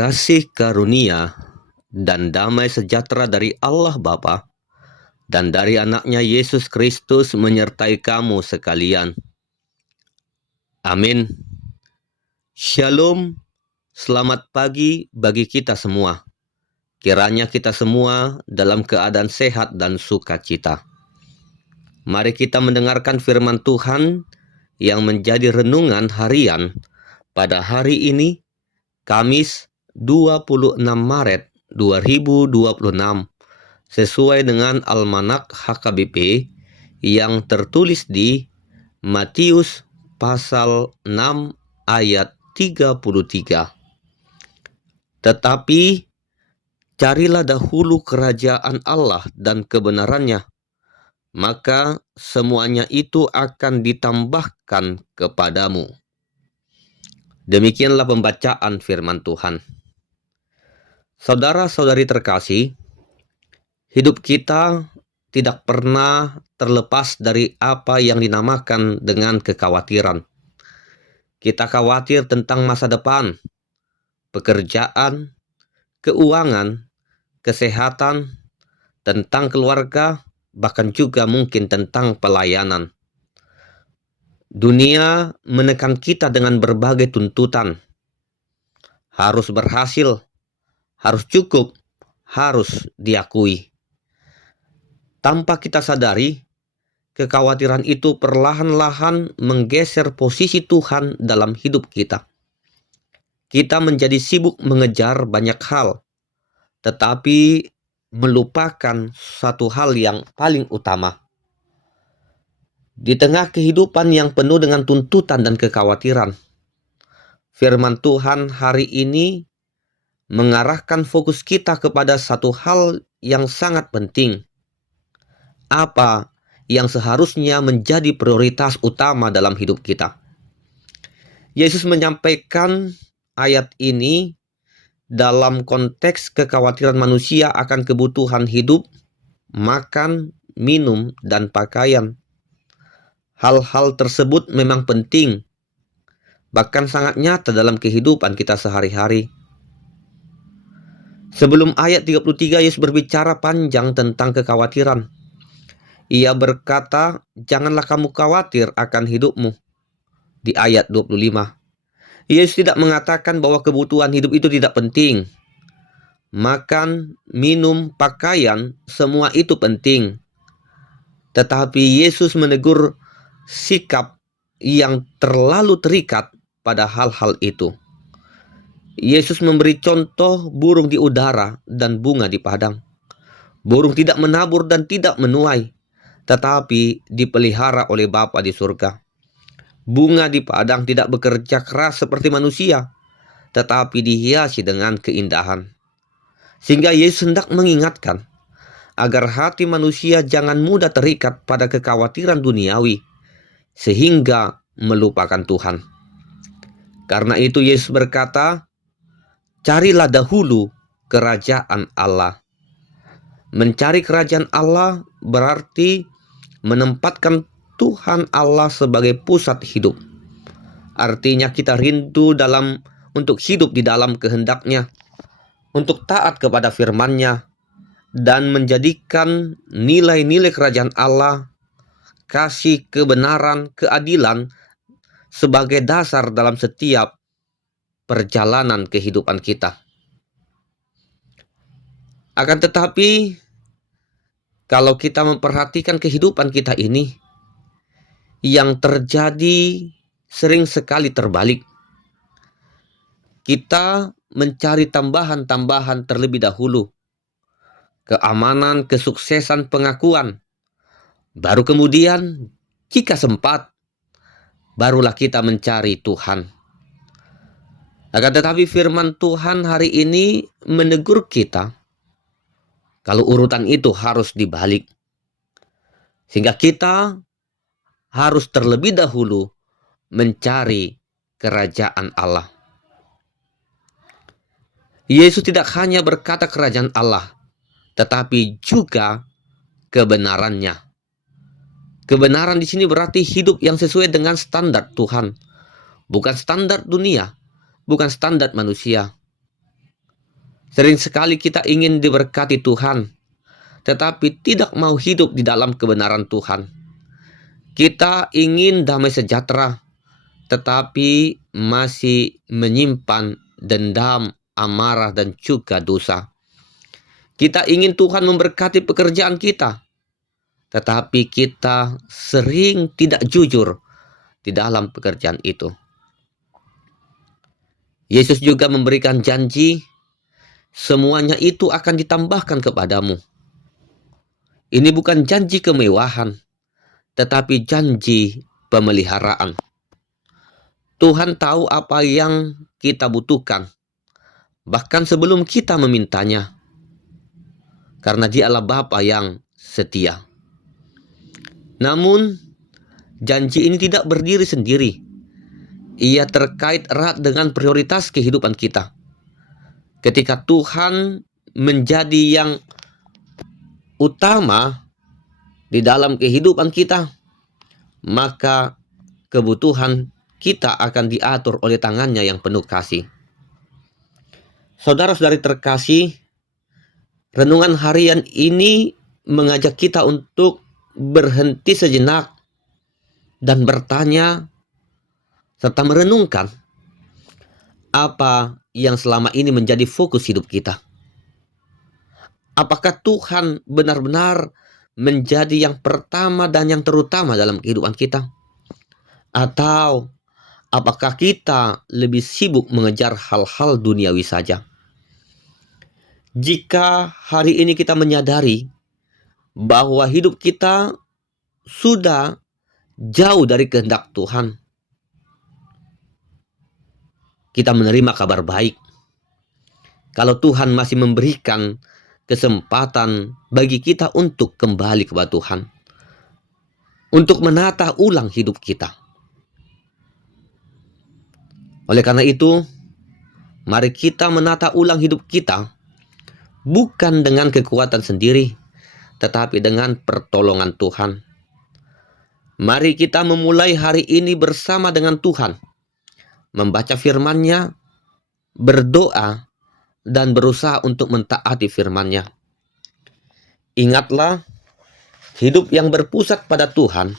Kasih karunia dan damai sejahtera dari Allah Bapa dan dari anaknya Yesus Kristus menyertai kamu sekalian. Amin. Shalom, selamat pagi bagi kita semua. Kiranya kita semua dalam keadaan sehat dan sukacita. Mari kita mendengarkan firman Tuhan yang menjadi renungan harian pada hari ini, Kamis 26 Maret 2026, sesuai dengan Almanak HKBP yang tertulis di Matius pasal 6 ayat 33. Tetapi carilah dahulu kerajaan Allah dan kebenarannya, maka semuanya itu akan ditambahkan kepadamu. Demikianlah pembacaan firman Tuhan. Saudara-saudari terkasih, hidup kita tidak pernah terlepas dari apa yang dinamakan dengan kekhawatiran. Kita khawatir tentang masa depan, pekerjaan, keuangan, kesehatan, tentang keluarga, bahkan juga mungkin tentang pelayanan. Dunia menekan kita dengan berbagai tuntutan. Harus berhasil, harus cukup, harus diakui. Tanpa kita sadari, kekhawatiran itu perlahan-lahan menggeser posisi Tuhan dalam hidup kita. Kita menjadi sibuk mengejar banyak hal, tetapi melupakan satu hal yang paling utama. Di tengah kehidupan yang penuh dengan tuntutan dan kekhawatiran, firman Tuhan hari ini mengarahkan fokus kita kepada satu hal yang sangat penting. Apa yang seharusnya menjadi prioritas utama dalam hidup kita? Yesus menyampaikan ayat ini dalam konteks kekhawatiran manusia akan kebutuhan hidup, makan, minum, dan pakaian. Hal-hal tersebut memang penting, bahkan sangat nyata dalam kehidupan kita sehari-hari. Sebelum ayat 33, Yesus berbicara panjang tentang kekhawatiran. Ia berkata, janganlah kamu khawatir akan hidupmu. Di ayat 25. Yesus tidak mengatakan bahwa kebutuhan hidup itu tidak penting. Makan, minum, pakaian, semua itu penting. Tetapi Yesus menegur sikap yang terlalu terikat pada hal-hal itu. Yesus memberi contoh burung di udara dan bunga di padang. Burung tidak menabur dan tidak menuai, tetapi dipelihara oleh Bapa di surga. Bunga di padang tidak bekerja keras seperti manusia, tetapi dihiasi dengan keindahan. Sehingga Yesus hendak mengingatkan agar hati manusia jangan mudah terikat pada kekhawatiran duniawi, sehingga melupakan Tuhan. Karena itu Yesus berkata, carilah dahulu kerajaan Allah. Mencari kerajaan Allah berarti menempatkan Tuhan Allah sebagai pusat hidup. Artinya kita rindu untuk hidup di dalam kehendak-Nya, untuk taat kepada firman-Nya, dan menjadikan nilai-nilai kerajaan Allah, kasih, kebenaran, keadilan sebagai dasar dalam setiap perjalanan kehidupan kita. Akan tetapi, kalau kita memperhatikan kehidupan kita ini, yang terjadi sering sekali terbalik. Kita mencari tambahan-tambahan terlebih dahulu. Keamanan, kesuksesan, pengakuan. Baru kemudian, jika sempat, barulah kita mencari Tuhan. Akan tetapi firman Tuhan hari ini menegur kita, kalau urutan itu harus dibalik. Sehingga kita harus terlebih dahulu mencari kerajaan Allah. Yesus tidak hanya berkata kerajaan Allah, tetapi juga kebenarannya. Kebenaran di sini berarti hidup yang sesuai dengan standar Tuhan, bukan standar dunia, bukan standar manusia. Sering sekali kita ingin diberkati Tuhan, tetapi tidak mau hidup di dalam kebenaran Tuhan. Kita ingin damai sejahtera, tetapi masih menyimpan dendam, amarah, dan juga dosa. Kita ingin Tuhan memberkati pekerjaan kita, tetapi kita sering tidak jujur di dalam pekerjaan itu. Yesus juga memberikan janji, semuanya itu akan ditambahkan kepadamu. Ini bukan janji kemewahan, tetapi janji pemeliharaan. Tuhan tahu apa yang kita butuhkan, bahkan sebelum kita memintanya, karena Dialah Bapa yang setia. Namun, janji ini tidak berdiri sendiri. Ia terkait erat dengan prioritas kehidupan kita. Ketika Tuhan menjadi yang utama di dalam kehidupan kita, maka kebutuhan kita akan diatur oleh tangannya yang penuh kasih. Saudara-saudari terkasih, renungan harian ini mengajak kita untuk berhenti sejenak dan bertanya serta merenungkan apa yang selama ini menjadi fokus hidup kita. Apakah Tuhan benar-benar menjadi yang pertama dan yang terutama dalam kehidupan kita? Atau apakah kita lebih sibuk mengejar hal-hal duniawi saja? Jika hari ini kita menyadari bahwa hidup kita sudah jauh dari kehendak Tuhan, kita menerima kabar baik. Kalau Tuhan masih memberikan kesempatan bagi kita untuk kembali kepada Tuhan, untuk menata ulang hidup kita. Oleh karena itu, mari kita menata ulang hidup kita, bukan dengan kekuatan sendiri, tetapi dengan pertolongan Tuhan. Mari kita memulai hari ini bersama dengan Tuhan, membaca firman-Nya, berdoa, dan berusaha untuk mentaati firman-Nya. Ingatlah, hidup yang berpusat pada Tuhan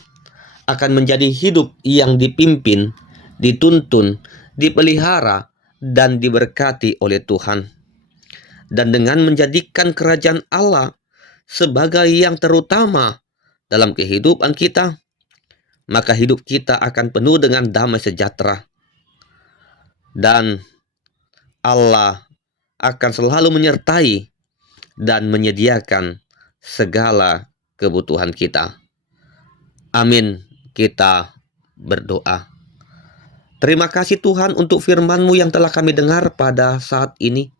akan menjadi hidup yang dipimpin, dituntun, dipelihara, dan diberkati oleh Tuhan. Dan dengan menjadikan kerajaan Allah sebagai yang terutama dalam kehidupan kita, maka hidup kita akan penuh dengan damai sejahtera. Dan Allah akan selalu menyertai dan menyediakan segala kebutuhan kita. Amin. Kita berdoa. Terima kasih Tuhan untuk firman-Mu yang telah kami dengar pada saat ini.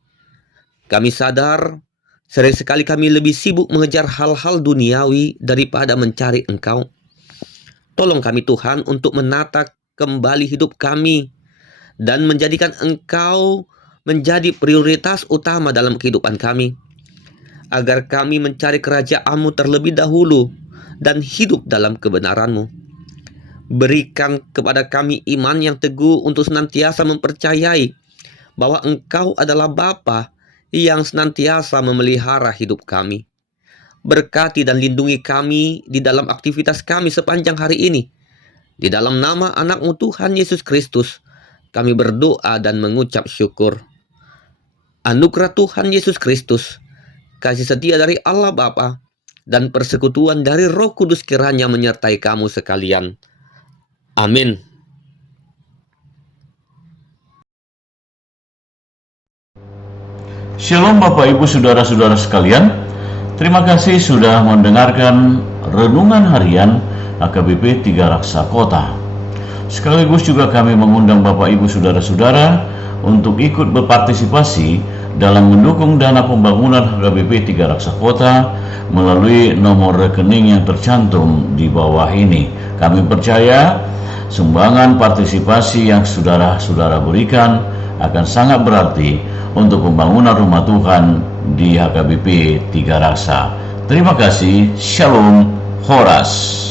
Kami sadar sering sekali kami lebih sibuk mengejar hal-hal duniawi daripada mencari Engkau. Tolong kami Tuhan untuk menata kembali hidup kami dan menjadikan Engkau menjadi prioritas utama dalam kehidupan kami, agar kami mencari kerajaan-Mu terlebih dahulu dan hidup dalam kebenaran-Mu. Berikan kepada kami iman yang teguh untuk senantiasa mempercayai bahwa Engkau adalah Bapa yang senantiasa memelihara hidup kami. Berkati dan lindungi kami di dalam aktivitas kami sepanjang hari ini. Di dalam nama anak-Mu Tuhan Yesus Kristus, kami berdoa dan mengucap syukur. Anugerah Tuhan Yesus Kristus, kasih setia dari Allah Bapa, dan persekutuan dari Roh Kudus kiranya menyertai kamu sekalian. Amin. Shalom Bapak Ibu Saudara-saudara sekalian. Terima kasih sudah mendengarkan Renungan Harian HKBP 3 Raksa Kota. Sekaligus juga kami mengundang Bapak Ibu Saudara-saudara untuk ikut berpartisipasi dalam mendukung dana pembangunan HKBP 3 Raksa Kota melalui nomor rekening yang tercantum di bawah ini. Kami percaya sumbangan partisipasi yang saudara-saudara berikan akan sangat berarti untuk pembangunan rumah Tuhan di HKBP 3 Raksa. Terima kasih. Shalom. Horas.